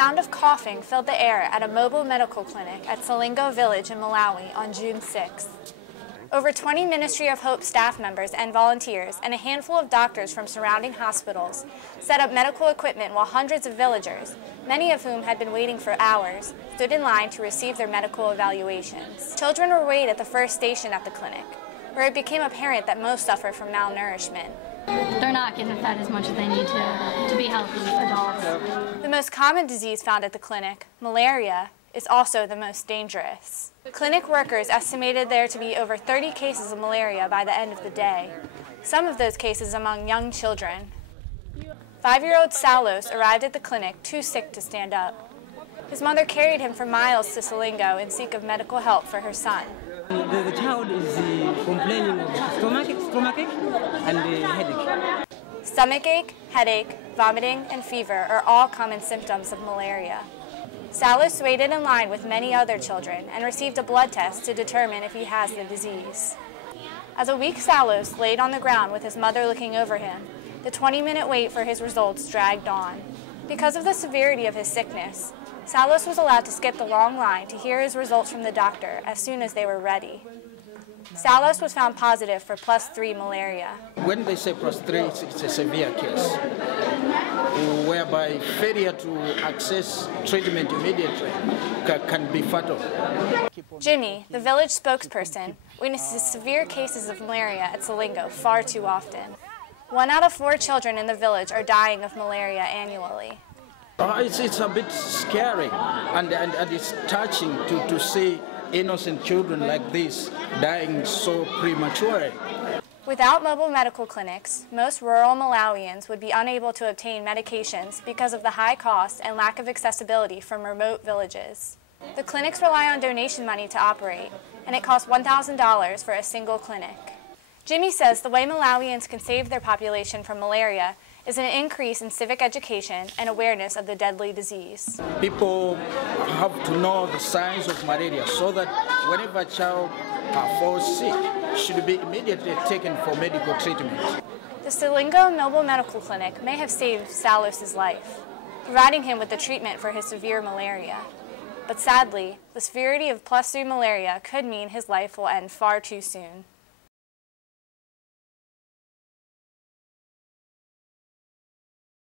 sound of coughing filled the air at a mobile medical clinic at Selengo village in Malawi on June 6th. Over 20 Ministry of Hope staff members and volunteers and a handful of doctors from surrounding hospitals set up medical equipment while hundreds of villagers, many of whom had been waiting for hours, stood in line to receive their medical evaluations. Children were weighed at the first station at the clinic, where it became apparent that most suffer from malnourishment. They're not getting fed as much as they need to be healthy adults. The most common disease found at the clinic, malaria, is also the most dangerous. Clinic workers estimated there to be over 30 cases of malaria by the end of the day, some of those cases among young children. 5-year-old Salos arrived at the clinic too sick to stand up. His mother carried him for miles to Selengo in seek of medical help for her son. The child is complaining of stomachache and headache. Stomachache, headache, vomiting, and fever are all common symptoms of malaria. Salos waited in line with many other children and received a blood test to determine if he has the disease. As a weak Salos laid on the ground with his mother looking over him, the 20-minute wait for his results dragged on. Because of the severity of his sickness, Salos was allowed to skip the long line to hear his results from the doctor as soon as they were ready. Salos was found positive for +3 malaria. When they say +3, it's a severe case, whereby failure to access treatment immediately can be fatal. Jimmy, the village spokesperson, witnesses severe cases of malaria at Selengo far too often. 1 out of 4 children in the village are dying of malaria annually. It's a bit scary and it's touching to see innocent children like this dying so prematurely. Without mobile medical clinics, most rural Malawians would be unable to obtain medications because of the high cost and lack of accessibility from remote villages. The clinics rely on donation money to operate, and it costs $1,000 for a single clinic. Jimmy says the way Malawians can save their population from malaria is an increase in civic education and awareness of the deadly disease. People have to know the signs of malaria so that whenever a child falls sick, should be immediately taken for medical treatment. The Selengo Mobile Medical Clinic may have saved Salos' life, providing him with the treatment for his severe malaria. But sadly, the severity of +3 malaria could mean his life will end far too soon.